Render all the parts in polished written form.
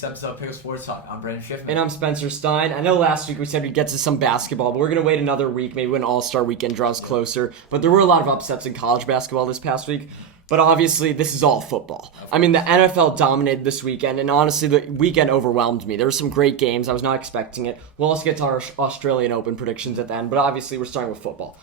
week's episode of Pickle Sports Talk. I'm Brandon Schiffman. And I'm Spencer Stein. I know last week we said we'd get to some basketball, but we're going to wait another week, maybe when All-Star Weekend draws closer. But there were a lot of upsets in college basketball this past week. But obviously, this is all football. I mean, the NFL dominated this weekend, and honestly, the weekend overwhelmed me. There were some great games. I was not expecting it. We'll also get to our Australian Open predictions at the end, but obviously, we're starting with football.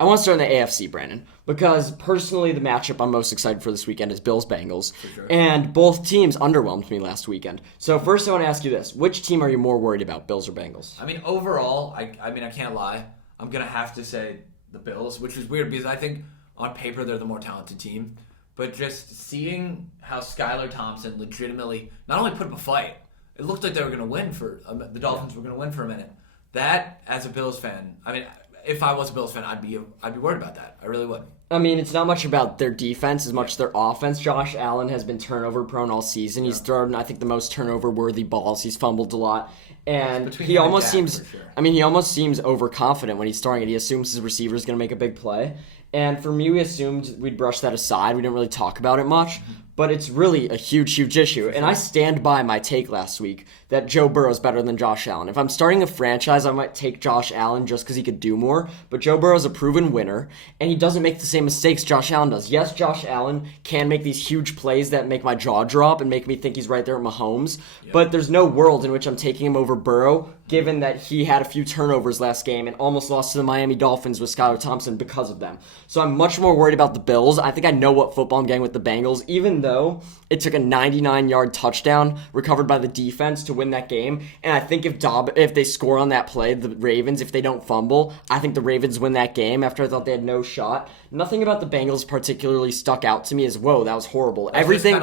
I want to start in the AFC, Brandon, because personally, the matchup I'm most excited for this weekend is Bills-Bengals, and both teams underwhelmed me last weekend. So first, I want to ask you this. Which team are you more worried about, Bills or Bengals? I mean, overall, I can't lie. I'm going to have to say the Bills, which is weird because I think on paper they're the more talented team. But just seeing how Skylar Thompson legitimately not only put up a fight, it looked like they were going to win the Dolphins were going to win for a minute. That, as a Bills fan, I mean, if I was a Bills fan, I'd be worried about that. I really would. I mean, it's not much about their defense as much as their offense. Josh Allen has been turnover prone all season. He's thrown, I think, the most turnover worthy balls. He's fumbled a lot. And he almost seems overconfident when he's throwing it. He assumes his receiver is going to make a big play. And for me, we assumed we'd brush that aside. We didn't really talk about it much. But it's really a huge, huge issue. And I stand by my take last week that Joe Burrow is better than Josh Allen. If I'm starting a franchise, I might take Josh Allen just because he could do more. But Joe Burrow is a proven winner, and he doesn't make the same mistakes Josh Allen does. Yes, Josh Allen can make these huge plays that make my jaw drop and make me think he's right there at Mahomes. Yep. But there's no world in which I'm taking him over Burrow, given that he had a few turnovers last game and almost lost to the Miami Dolphins with Skylar Thompson because of them. So I'm much more worried about the Bills. I think I know what football I'm getting with the Bengals, even though it took a 99-yard touchdown recovered by the defense to win that game. And I think if they score on that play, the Ravens, if they don't fumble, I think the Ravens win that game after I thought they had no shot. Nothing about the Bengals particularly stuck out to me as, whoa, that was horrible. Everything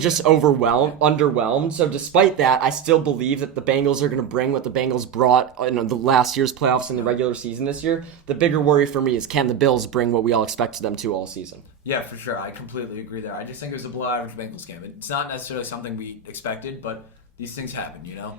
just underwhelmed. So despite that, I still believe that the Bengals are going to bring what the Bengals brought in the last year's playoffs in the regular season this year. The bigger worry for me is, can the Bills bring what we all expected them to all season? Yeah, for sure. I completely agree there. I just think it was a below-average Bengals game. It's not necessarily something we expected, but these things happen, you know?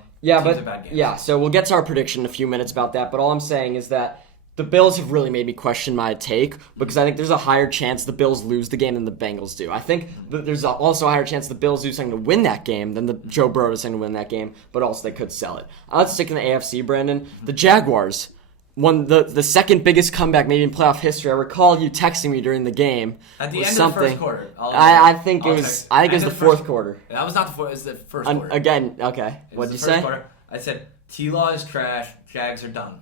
So we'll get to our prediction in a few minutes about that, but all I'm saying is that the Bills have really made me question my take because I think there's a higher chance the Bills lose the game than the Bengals do. I think that there's also a higher chance the Bills do something to win that game than the Joe Burrow does something to win that game, but also they could sell it. Let's stick in the AFC, Brandon. The Jaguars won the second biggest comeback maybe in playoff history. I recall you texting me during the game. At the end of the first quarter. I think it was the fourth quarter. That was not the fourth. It was the first quarter. Again, okay. What did you say? Quarter. I said, T-Law is trash. Jags are done.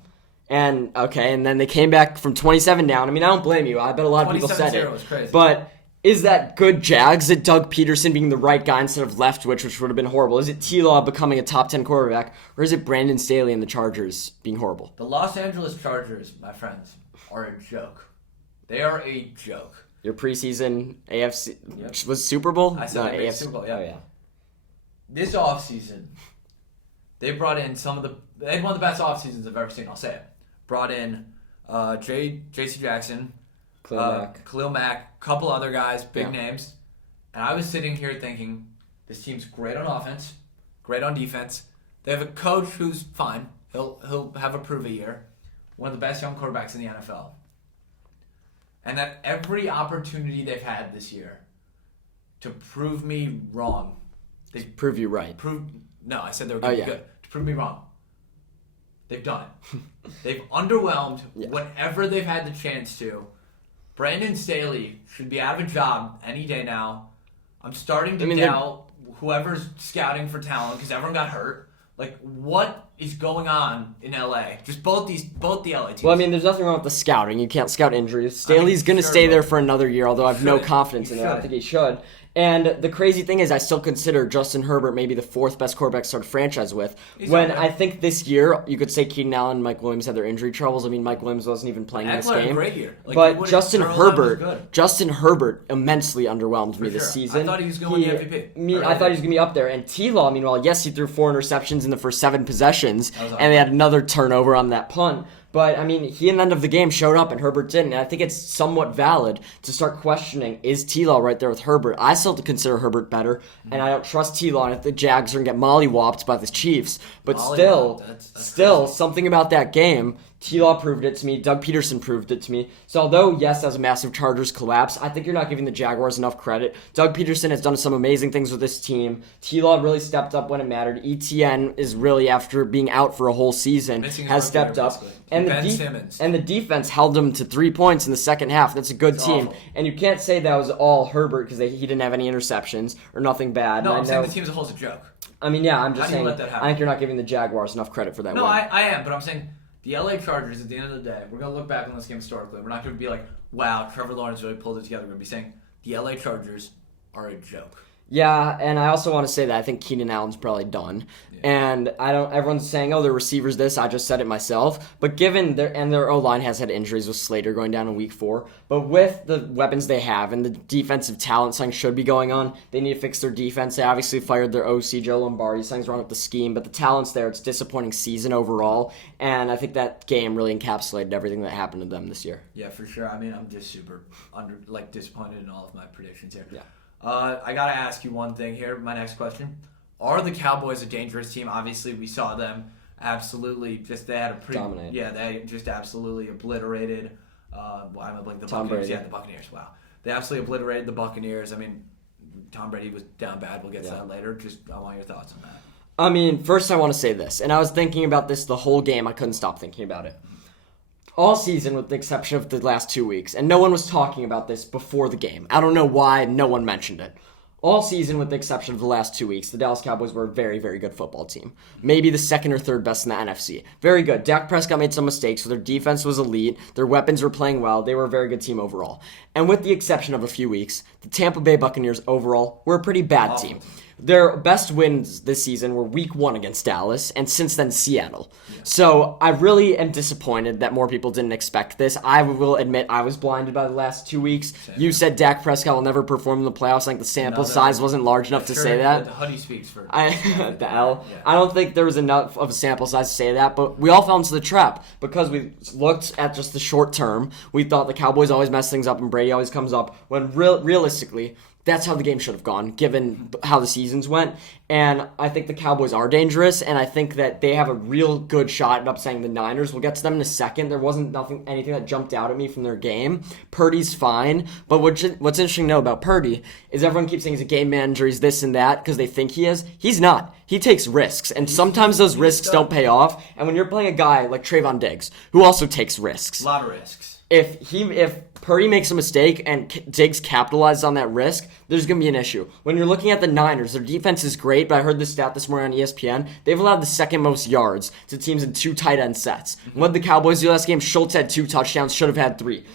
And then they came back from 27 down. I mean, I don't blame you. I bet a lot of people said it. Was crazy. But is that good Jags? Is it Doug Peterson being the right guy instead of Leftwich, which would have been horrible? Is it T-Law becoming a top 10 quarterback? Or is it Brandon Staley and the Chargers being horrible? The Los Angeles Chargers, my friends, are a joke. They are a joke. Your preseason AFC was Super Bowl? I said AFC Super Bowl, yeah. Oh, yeah. This offseason, they brought in they had one of the best offseasons I've ever seen, I'll say it. Brought in J.C. Jackson, Khalil Mack, couple other guys, big names. And I was sitting here thinking, this team's great on offense, great on defense. They have a coach who's fine. He'll have a prove a year. One of the best young quarterbacks in the NFL. And that every opportunity they've had this year to prove me wrong. They prove you right. No, I said they were going to be good. To prove me wrong. They've done it. They've underwhelmed whenever they've had the chance to. Brandon Staley should be out of a job any day now. I'm starting to doubt whoever's scouting for talent because everyone got hurt. Like, what is going on in LA? Just both the LA teams. Well, I mean, there's nothing wrong with the scouting. You can't scout injuries. Staley's going to stay there for another year, although I have no confidence in it. I don't think he should. And the crazy thing is I still consider Justin Herbert maybe the fourth best quarterback to start a franchise with. I think this year, you could say Keenan Allen and Mike Williams had their injury troubles. I mean, Mike Williams wasn't even playing in this game. Great year. But Justin Herbert immensely underwhelmed me this season. I thought he was going to win the MVP. I thought he was going to be up there. And T-Law, meanwhile, yes, he threw 4 interceptions in the first 7 possessions, and they had another turnover on that punt. But, I mean, he in the end of the game showed up and Herbert didn't. And I think it's somewhat valid to start questioning, is T-Law right there with Herbert? I still consider Herbert better, and I don't trust T-Law. And if the Jags are going to get mollywopped by the Chiefs. But still, something about that game, T-Law proved it to me. Doug Peterson proved it to me. So although, yes, that was a massive Chargers collapse, I think you're not giving the Jaguars enough credit. Doug Peterson has done some amazing things with this team. T-Law really stepped up when it mattered. ETN is really, after being out for a whole season, has stepped up. And the defense held them to 3 points in the second half. That's a good team. Awful. And you can't say that was all Herbert because he didn't have any interceptions or nothing bad. No, I'm saying the team as a whole is a joke. I mean, yeah, I'm just saying, I think you're not giving the Jaguars enough credit for that win. No, I am, but I'm saying the LA Chargers, at the end of the day, we're going to look back on this game historically. We're not going to be like, wow, Trevor Lawrence really pulled it together. We're going to be saying the LA Chargers are a joke. Yeah, and I also want to say that I think Keenan Allen's probably done. Yeah. And everyone's saying, oh, their receivers this, I just said it myself. But given their O-line has had injuries with Slater going down in week 4. But with the weapons they have and the defensive talent, something should be going on. They need to fix their defense. They obviously fired their OC, Joe Lombardi. Something's wrong with the scheme. But the talent's there. It's a disappointing season overall. And I think that game really encapsulated everything that happened to them this year. Yeah, for sure. I mean, I'm just super disappointed in all of my predictions here. Yeah. I got to ask you one thing here. My next question. Are the Cowboys a dangerous team? Obviously, we saw them absolutely they had a pretty... Dominate. Yeah, they just absolutely obliterated... I'm like the Tom Buccaneers. Brady. Yeah, the Buccaneers. Wow. They absolutely obliterated the Buccaneers. I mean, Tom Brady was down bad. We'll get to that later. I want your thoughts on that. I mean, first I want to say this, and I was thinking about this the whole game. I couldn't stop thinking about it. All season, with the exception of the last 2 weeks, and no one was talking about this before the game. I don't know why no one mentioned it. All season, with the exception of the last 2 weeks, the Dallas Cowboys were a very, very good football team. Maybe the second or third best in the NFC. Very good. Dak Prescott made some mistakes, so their defense was elite. Their weapons were playing well. They were a very good team overall. And with the exception of a few weeks, the Tampa Bay Buccaneers overall were a pretty bad team. Their best wins this season were week 1 against Dallas, and since then, Seattle. Yeah. So I really am disappointed that more people didn't expect this. I will admit I was blinded by the last 2 weeks. Same. You said Dak Prescott will never perform in the playoffs. I think the sample size wasn't large enough to say that. The hoodie speaks for the L. Yeah. I don't think there was enough of a sample size to say that, but we all fell into the trap because we looked at just the short term. We thought the Cowboys always mess things up and Brady always comes up, when realistically, that's how the game should have gone, given how the seasons went. And I think the Cowboys are dangerous, and I think that they have a real good shot at upsetting the Niners. We'll get to them in a second. There wasn't anything that jumped out at me from their game. Purdy's fine, but what's interesting to know about Purdy is everyone keeps saying he's a game manager, he's this and that, because they think he is. He's not. He takes risks, and sometimes those risks don't pay off. And when you're playing a guy like Trayvon Diggs, who also takes risks. A lot of risks. If Purdy makes a mistake and Diggs capitalizes on that risk, there's going to be an issue. When you're looking at the Niners, their defense is great, but I heard this stat this morning on ESPN. They've allowed the second most yards to teams in 2 tight end sets. What did the Cowboys do last game? Schultz had 2 touchdowns, should have had 3.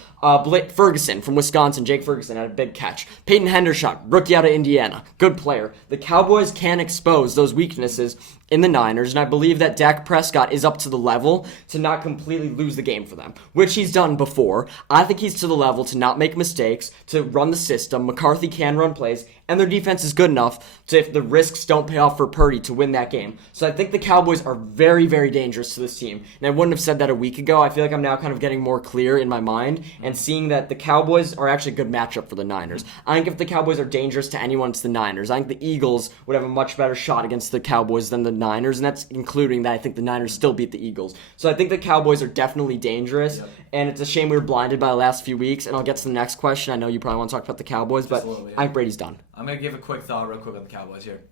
Blake Ferguson from Wisconsin, Jake Ferguson, had a big catch. Peyton Hendershot, rookie out of Indiana, good player. The Cowboys can expose those weaknesses in the Niners, and I believe that Dak Prescott is up to the level to not completely lose the game for them, which he's done before. I think he's to the level to not make mistakes, to run the system. McCarthy can run plays, and their defense is good enough to, if the risks don't pay off for Purdy, to win that game. So I think the Cowboys are very, very dangerous to this team, and I wouldn't have said that a week ago. I feel like I'm now kind of getting more clear in my mind and seeing that the Cowboys are actually a good matchup for the Niners. I think if the Cowboys are dangerous to anyone, it's the Niners. I think the Eagles would have a much better shot against the Cowboys than the Niners, and that's including that I think the Niners still beat the Eagles. So I think the Cowboys are definitely dangerous, and it's a shame we were blinded by the last few weeks, and I'll get to the next question. I know you probably want to talk about the Cowboys, but I think Brady's done. I'm going to give a quick thought real quick on the Cowboys here.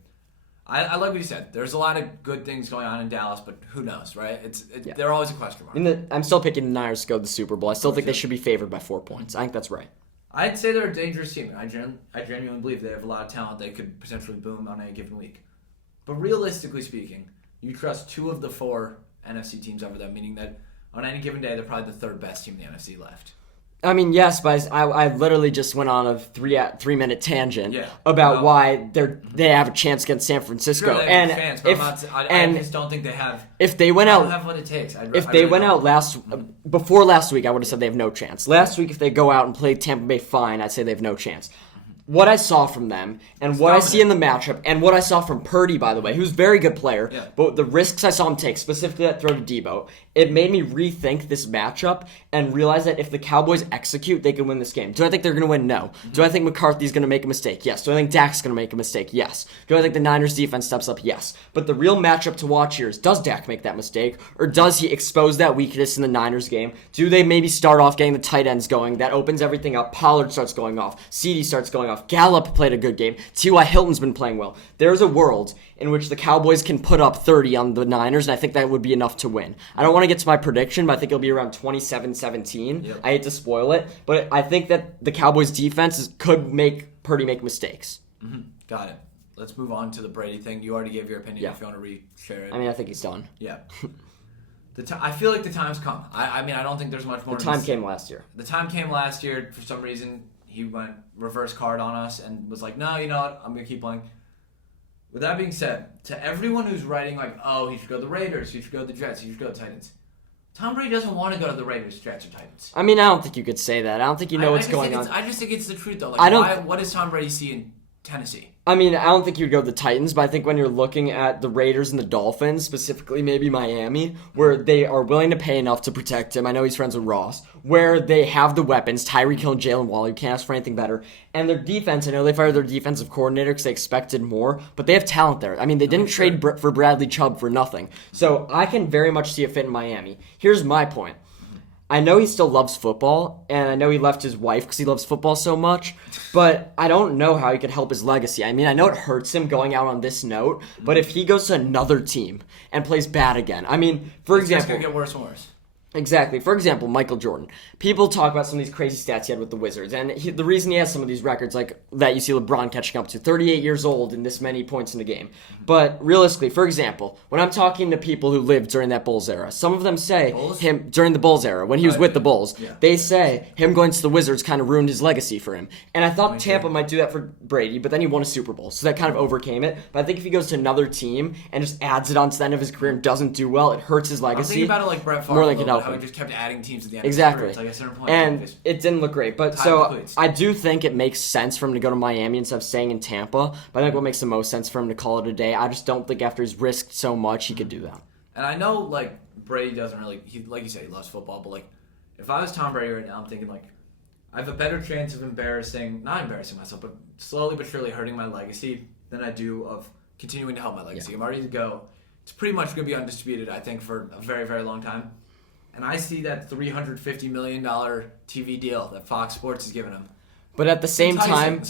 I like what you said. There's a lot of good things going on in Dallas, but who knows, right? They're always a question mark. I'm still picking the Niners to go to the Super Bowl. I still think they should be favored by 4 points. I think that's right. I'd say they're a dangerous team. I genuinely believe they have a lot of talent. They could potentially boom on a given week. But realistically speaking, you trust 2 of the 4 NFC teams over them, meaning that on any given day, they're probably the 3rd best team in the NFC left. I mean, yes, but I literally just went on a 3-minute tangent about why they have a chance against San Francisco. Sure, and fans, but I just don't think they have. If they went out, I don't have what it takes. Before last week, I would have said they have no chance. Last week, if they go out and play Tampa Bay fine, I'd say they have no chance. what I saw from them and what I see in the matchup and what I saw from Purdy, by the way, who's a very good player, but the risks I saw him take, specifically that throw to Debo, it made me rethink this matchup and realize that if the Cowboys execute, they can win this game. Do I think they're going to win? No. Do I think McCarthy's going to make a mistake? Yes. Do I think Dak's going to make a mistake? Yes. Do I think the Niners defense steps up? Yes. But the real matchup to watch here is, does Dak make that mistake, or does he expose that weakness in the Niners game? Do they maybe start off getting the tight ends going? That opens everything up. Pollard starts going off. CD starts going off. Gallup played a good game. T.Y. Hilton's been playing well. There's a world in which the Cowboys can put up 30 on the Niners, and I think that would be enough to win. I don't want to get to my prediction, but I think it'll be around 27-17. Yep. I hate to spoil it, but I think that the Cowboys' defense could make Purdy make mistakes. Mm-hmm. Got it. Let's move on to the Brady thing. You already gave your opinion if you want to re-share it. I mean, I think he's done. Yeah. I feel like the time's come. I mean, I don't think there's much more. The time came last year. The time came last year. For some reason, he went reverse card on us and was like, no, you know what? I'm going to keep playing. With that being said, to everyone who's writing like, oh, he should go to the Raiders, he should go to the Jets, he should go to the Titans. Tom Brady doesn't want to go to the Raiders, Jets, or Titans. I mean, I don't think you could say that. I don't think you know what's going on. I just think it's the truth, though. Like, what does Tom Brady see in Tennessee? I mean, I don't think you'd go to the Titans, but I think when you're looking at the Raiders and the Dolphins, specifically maybe Miami, where they are willing to pay enough to protect him. I know he's friends with Ross. Where they have the weapons, Tyreek Hill and Jalen Waddle, you can't ask for anything better. And their defense, I know they fired their defensive coordinator because they expected more, but they have talent there. I mean, they didn't trade for Bradley Chubb for nothing. So I can very much see a fit in Miami. Here's my point. I know he still loves football, and I know he left his wife because he loves football so much, but I don't know how he could help his legacy. I mean, I know it hurts him going out on this note, but if he goes to another team and plays bad again, I mean, for example... It's going to get worse and worse. Exactly. For example, Michael Jordan. People talk about some of these crazy stats he had with the Wizards, and the reason he has some of these records, like that you see LeBron catching up to, 38 years old and this many points in the game. But realistically, for example, when I'm talking to people who lived during that Bulls era, some of them say him during the Bulls era, when he was with the Bulls, they say him going to the Wizards kind of ruined his legacy for him. And I thought Tampa might do that for Brady, but then he won a Super Bowl, so that kind of overcame it. But I think if he goes to another team and just adds it on to the end of his career and doesn't do well, it hurts his legacy. I'm thinking about it like Brett Favre, more than it can help how he him. just kept adding teams at the end Exactly. of his career. It's like a certain point, and it didn't look great. But so I do think it makes sense for him to go to Miami instead of staying in Tampa. But I think what makes the most sense for him to call it a day. I just don't think after he's risked so much, he could do that. And I know, like, Brady doesn't really, like you said, he loves football. But, like, if I was Tom Brady right now, I'm thinking, like, I have a better chance of not embarrassing myself, but slowly but surely hurting my legacy than I do of continuing to help my legacy. I'm ready to go. It's pretty much going to be undisputed, I think, for a very, very long time. And I see that $350 million TV deal that Fox Sports is giving him. But at the same time,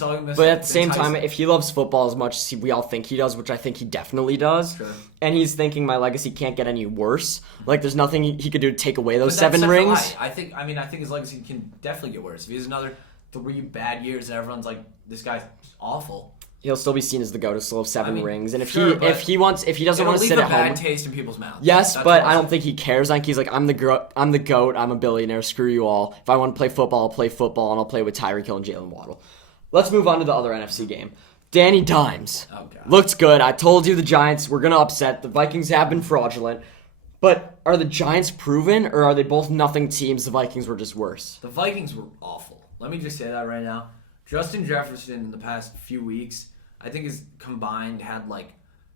if he loves football as much as we all think he does, which I think he definitely does, and he's thinking my legacy can't get any worse, like there's nothing he could do to take away those 7 rings. I think his legacy can definitely get worse. If he has another 3 bad years and everyone's like, this guy's awful, he'll still be seen as the GOAT. He'll still have 7 rings, and if he doesn't want to sit at home, bad taste in people's mouths. Yes, but I don't think he cares. I think he's like, I'm the GOAT. I'm a billionaire. Screw you all. If I want to play football, I'll play football, and I'll play with Tyreek Hill and Jalen Waddle. Let's move on to the other NFC game. Danny Dimes looked good. I told you the Giants were gonna upset. The Vikings have been fraudulent, but are the Giants proven, or are they both nothing teams? The Vikings were just worse. The Vikings were awful. Let me just say that right now. Justin Jefferson in the past few weeks, I think his combined had like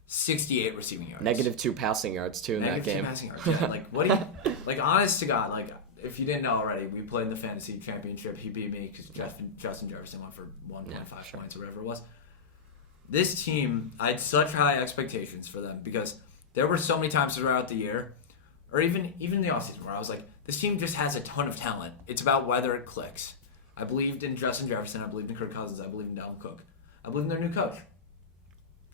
68 receiving yards. -2 passing yards too in that game. -2 passing yards. Yeah, like what do you like? Honest to God, like if you didn't know already, we played in the fantasy championship. He beat me because Justin Jefferson went for 1.5 points or whatever it was. This team, I had such high expectations for them because there were so many times throughout the year, or even in the offseason, where I was like, this team just has a ton of talent. It's about whether it clicks. I believed in Justin Jefferson. I believed in Kirk Cousins. I believed in Dalvin Cook. I believe in their new coach.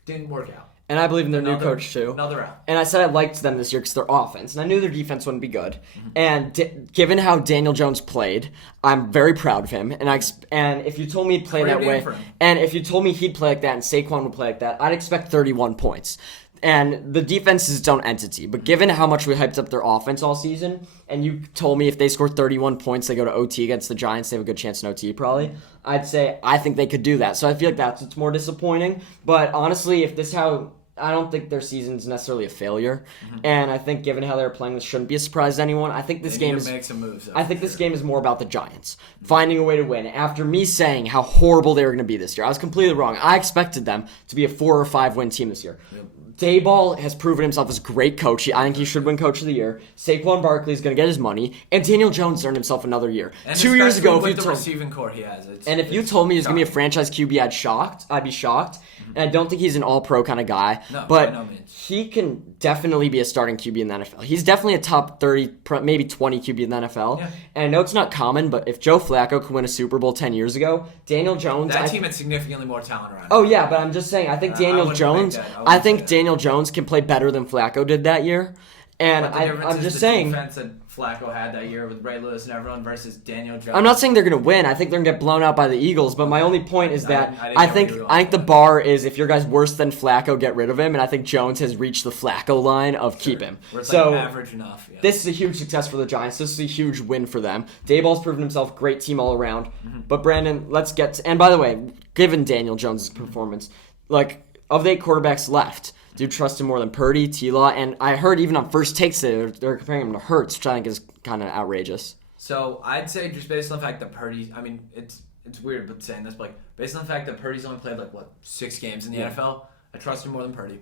Didn't work out. And I believe in their new coach, too. Another out. And I said I liked them this year because their offense. And I knew their defense wouldn't be good. Mm-hmm. And given how Daniel Jones played, I'm very proud of him. And if you told me he'd play that way, and if you told me he'd play like that and Saquon would play like that, I'd expect 31 points. And the defense is its own entity. But given how much we hyped up their offense all season, and you told me if they score 31 points, they go to OT against the Giants, they have a good chance in OT probably, I'd say I think they could do that. So I feel like that's what's more disappointing. But honestly, if this is how I don't think their season's necessarily a failure, and I think given how they're playing, this shouldn't be a surprise to anyone. I think this game is. Make some moves. I think this game is more about the Giants finding a way to win. After me saying how horrible they were going to be this year, I was completely wrong. I expected them to be a 4 or 5 win team this year. Yep. Dayball has proven himself as a great coach. I think he should win Coach of the Year. Saquon Barkley is going to get his money, and Daniel Jones earned himself another year. And 2 years ago, with the receiving core he has, if you told me he was going to be a franchise QB, I'd be shocked. And I don't think he's an all-pro kind of guy, but he can definitely be a starting QB in the NFL. He's definitely a top 30, maybe 20 QB in the NFL. Yeah. And I know it's not common, but if Joe Flacco could win a Super Bowl 10 years ago, Daniel Jones... That team had significantly more talent around him. Oh, yeah, but I'm just saying, I think Daniel Jones... I think Daniel Jones can play better than Flacco did that year. And I'm just saying... defense that Flacco had that year with Ray Lewis and everyone versus Daniel Jones. I'm not saying they're going to win. I think they're going to get blown out by the Eagles. But my only point is that I think the bar is if your guy's worse than Flacco, get rid of him. And I think Jones has reached the Flacco line of keep him. Where it's like average enough. Yeah. This is a huge success for the Giants. This is a huge win for them. Dayball's proven himself great team all around. But Brandon, let's get to, and by the way, given Daniel Jones' performance, like of the 8 quarterbacks left, do you trust him more than Purdy, T-Law? And I heard even on First Takes they're comparing him to Hurts, which I think is kind of outrageous. So I'd say just based on the fact that Purdy, I mean, it's weird but saying this, but like, based on the fact that Purdy's only played 6 games in the NFL, I trust him more than Purdy.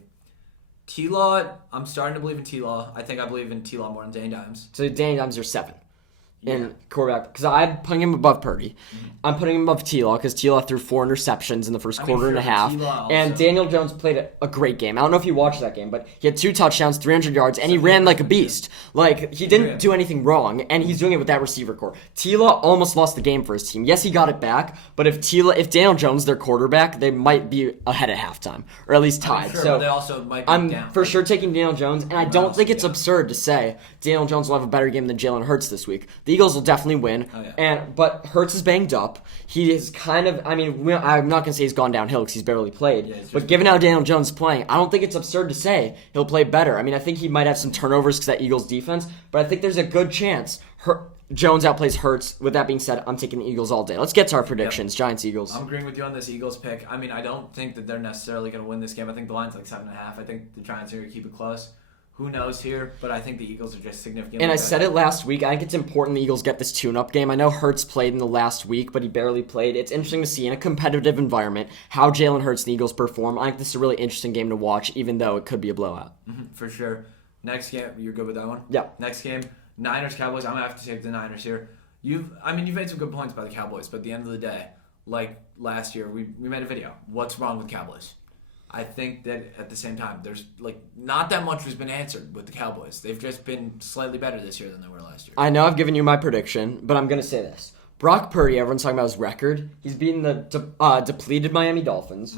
T-Law, I'm starting to believe in T-Law. I think I believe in T-Law more than Danny Dimes. So Danny Dimes, you're 7. In quarterback, because I'm putting him above Purdy. I'm putting him above T-Law because T-Law threw 4 interceptions in the first quarter and a half. And Daniel Jones played a great game. I don't know if you watched that game, but he had 2 touchdowns, 300 yards, and he ran like a beast. Like, he didn't do anything wrong, and he's doing it with that receiver core. T-Law almost lost the game for his team. Yes, he got it back, but if Daniel Jones their quarterback, they might be ahead at halftime, or at least tied. Sure, so they also might be I'm down. for sure taking Daniel Jones, and I don't think it's absurd to say Daniel Jones will have a better game than Jalen Hurts this week. The Eagles will definitely win. But Hurts is banged up. He is kind of, I'm not going to say he's gone downhill because he's barely played. But given how Daniel Jones is playing, I don't think it's absurd to say he'll play better. I mean, I think he might have some turnovers because that Eagles defense, but I think there's a good chance Jones outplays Hurts. With that being said, I'm taking the Eagles all day. Let's get to our predictions. Yep. Giants-Eagles. I'm agreeing with you on this Eagles pick. I mean, I don't think that they're necessarily going to win this game. I think the line's 7.5. I think the Giants are going to keep it close. Who knows here, but I think the Eagles are just significantly And I said it last week. I think it's important the Eagles get this tune-up game. I know Hurts played in the last week, but he barely played. It's interesting to see in a competitive environment how Jalen Hurts and the Eagles perform. I think this is a really interesting game to watch, even though it could be a blowout. For sure. Next game, you're good with that one? Yeah. Next game, Niners-Cowboys. I'm going to have to take the Niners here. You've made some good points about the Cowboys, but at the end of the day, like last year, we made a video. What's wrong with Cowboys? I think that at the same time, there's not that much has been answered with the Cowboys. They've just been slightly better this year than they were last year. I know I've given you my prediction, but I'm going to say this. Brock Purdy, everyone's talking about his record. He's beaten the depleted Miami Dolphins,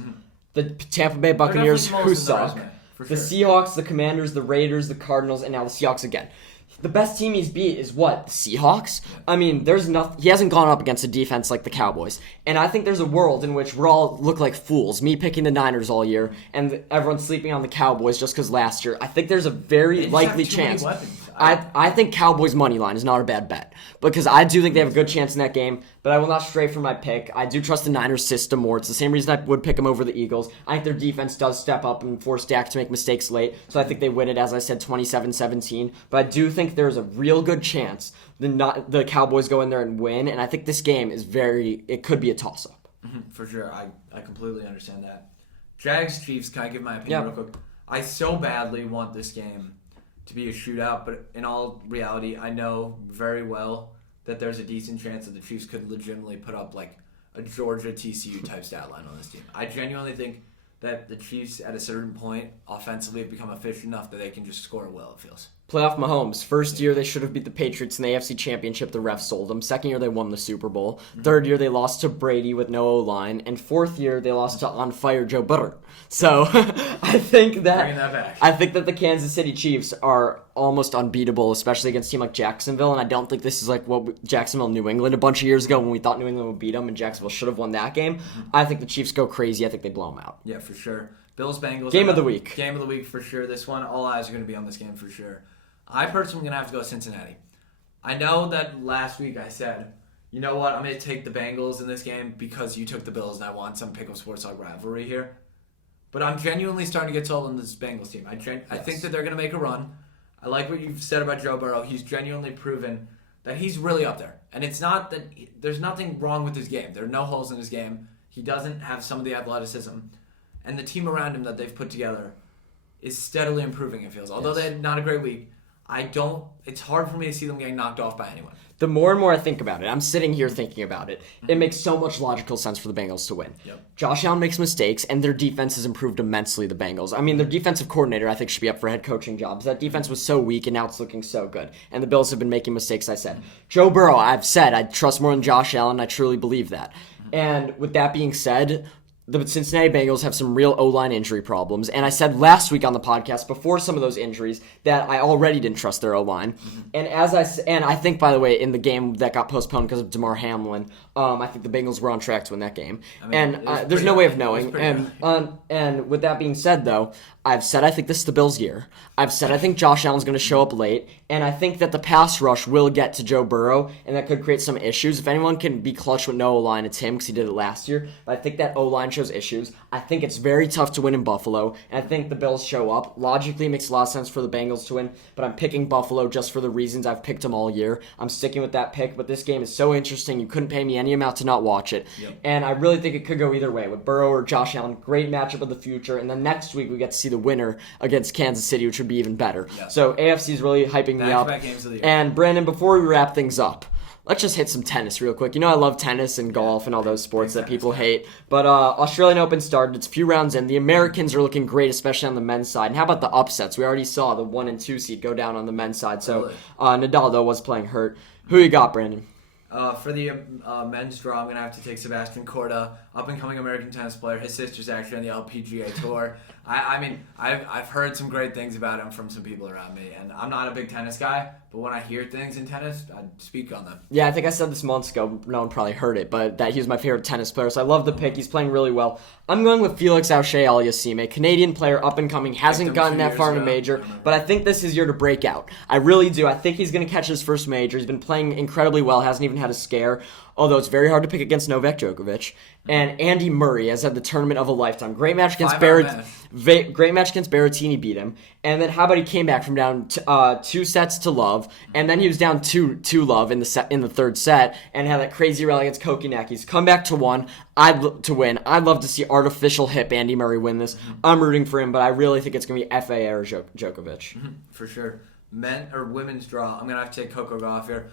the Tampa Bay Buccaneers, who suck, the Seahawks, the Commanders, the Raiders, the Cardinals, and now the Seahawks again. The best team he's beat is what? The Seahawks? I mean, he hasn't gone up against a defense like the Cowboys. And I think there's a world in which we all look like fools. Me picking the Niners all year and everyone sleeping on the Cowboys just because last year. I think there's a very likely chance. I think Cowboys money line is not a bad bet because I do think they have a good chance in that game, but I will not stray from my pick. I do trust the Niners system more. It's the same reason I would pick them over the Eagles. I think their defense does step up and force Dak to make mistakes late, so I think they win it, as I said, 27-17. But I do think there's a real good chance the Cowboys go in there and win, and I think this game is it could be a toss-up. For sure. I completely understand that. Jags-Chiefs, can I give my opinion real quick? I so badly want this game to be a shootout, but in all reality, I know very well that there's a decent chance that the Chiefs could legitimately put up a Georgia TCU type stat line on this team. I genuinely think that the Chiefs at a certain point offensively have become efficient enough that they can just score well, it feels. Playoff Mahomes. First year, they should have beat the Patriots in the AFC Championship. The refs sold them. Second year, they won the Super Bowl. Third year, they lost to Brady with no O-line. And fourth year, they lost to on-fire Joe Burrow. So I think that the Kansas City Chiefs are almost unbeatable, especially against a team like Jacksonville. And I don't think this is like what Jacksonville, New England a bunch of years ago when we thought New England would beat them and Jacksonville should have won that game. I think the Chiefs go crazy. I think they blow them out. Yeah, for sure. Bills-Bengals. Game of the week. Game of the week for sure. This one, all eyes are going to be on this game for sure. I personally am going to have to go Cincinnati. I know that last week I said, you know what, I'm going to take the Bengals in this game because you took the Bills and I want some pick-up sports talk rivalry here. But I'm genuinely starting to get sold on this Bengals team. I think that they're going to make a run. I like what you've said about Joe Burrow. He's genuinely proven that he's really up there. And it's not that there's nothing wrong with his game. There are no holes in his game. He doesn't have some of the athleticism. And the team around him that they've put together is steadily improving, it feels. Although they had not a great week, it's hard for me to see them getting knocked off by anyone. The more and more I think about it, I'm sitting here thinking about it, it makes so much logical sense for the Bengals to win. Yep. Josh Allen makes mistakes, and their defense has improved immensely, the Bengals. I mean, their defensive coordinator, I think, should be up for head coaching jobs. That defense was so weak, and now it's looking so good. And the Bills have been making mistakes, I said. Joe Burrow, I've said, I trust more than Josh Allen. I truly believe that. And with that being said, the Cincinnati Bengals have some real O-line injury problems, and I said last week on the podcast before some of those injuries that I already didn't trust their O-line. And I think, by the way, in the game that got postponed because of Damar Hamlin, I think the Bengals were on track to win that game. There's no way of knowing. And with that being said, though, I've said I think this is the Bills' year. I've said I think Josh Allen's going to show up late, and I think that the pass rush will get to Joe Burrow, and that could create some issues. If anyone can be clutch with no O-line, it's him because he did it last year. But I think that O-line shows issues. I think it's very tough to win in Buffalo, and I think the Bills show up. Logically, it makes a lot of sense for the Bengals to win, but I'm picking Buffalo just for the reasons I've picked them all year. I'm sticking with that pick, but this game is so interesting. You couldn't pay me any amount to not watch it. Yep. And I really think it could go either way with Burrow or Josh Allen. Great matchup of the future. And then next week we get to see the winner against Kansas City, which would be even better. Yep. So AFC is really hyping me up. Games of the year. And Brandon, before we wrap things up, let's just hit some tennis real quick. You know I love tennis and golf and all those sports that people hate. But Australian Open started. It's a few rounds in. The Americans are looking great, especially on the men's side. And how about the upsets? We already saw the 1 and 2 seed go down on the men's side. So Nadal, though, was playing hurt. Who you got, Brandon? For the men's draw, I'm going to have to take Sebastian Corda, up-and-coming American tennis player. His sister's actually on the LPGA Tour. I've heard some great things about him from some people around me, and I'm not a big tennis guy, but when I hear things in tennis, I speak on them. Yeah, I think I said this months ago. No one probably heard it, but that he was my favorite tennis player, so I love the pick. He's playing really well. I'm going with Felix Auger-Aliassime, Canadian player, up-and-coming, hasn't gotten that far in a major, but I think this is his year to break out. I really do. I think he's going to catch his first major. He's been playing incredibly well, hasn't even had a scare, although it's very hard to pick against Novak Djokovic. And Andy Murray has had the tournament of a lifetime. Great match against Berrettini, beat him. And then how about he came back from down 2 sets to love, and then he was down 2-love in the third set, and had that crazy rally against Kokinaki. He's come back to win. I'd love to see artificial hip Andy Murray win this. I'm rooting for him, but I really think it's going to be FAA or Djokovic. For sure. Men or women's draw, I'm going to have to take Coco Gauff here.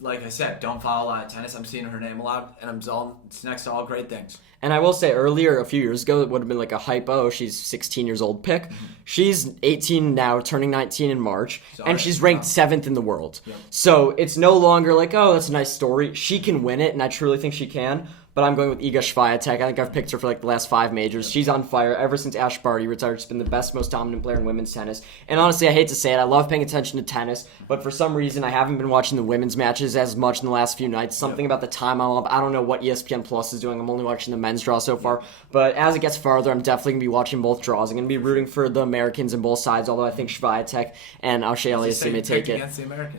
Like I said, don't follow a lot of tennis. I'm seeing her name a lot, and it's next to all great things. And I will say earlier, a few years ago, it would have been like a hypo. She's 16 years old pick. She's 18 now, turning 19 in March, and she's ranked 7th in the world. Yep. So it's no longer like, oh, that's a nice story. She can win it, and I truly think she can. But I'm going with Iga Swiatek. I think I've picked her for like the last 5 majors. She's on fire ever since Ash Barty retired. She's been the best, most dominant player in women's tennis. And honestly, I hate to say it, I love paying attention to tennis, but for some reason, I haven't been watching the women's matches as much in the last few nights. Something about the time I'm up. I don't know what ESPN Plus is doing. I'm only watching the men's draw so far. But as it gets farther, I'm definitely going to be watching both draws. I'm going to be rooting for the Americans in both sides, although I think Swiatek and Auger-Aliassime may take it.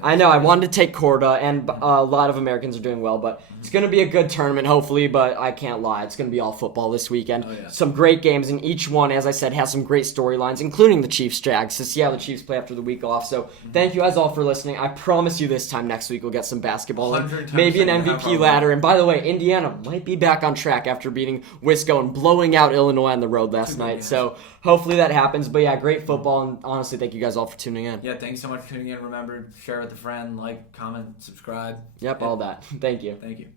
I know, I wanted to take Corda, and a lot of Americans are doing well, but it's going to be a good tournament, hopefully, but I can't lie. It's going to be all football this weekend. Some great games, and each one, as I said, has some great storylines, including the Chiefs-Jags, to see how the Chiefs play after the week off. So thank you guys all for listening. I promise you this time next week we'll get some basketball and maybe an MVP ladder. And by the way, Indiana might be back on track after beating Wisco and blowing out Illinois on the road last night. So hopefully that happens. But yeah, great football, and honestly, thank you guys all for tuning in. Yeah, thanks so much for tuning in. Remember, share with a friend, like, comment, subscribe. Yep, all that. Thank you. Thank you.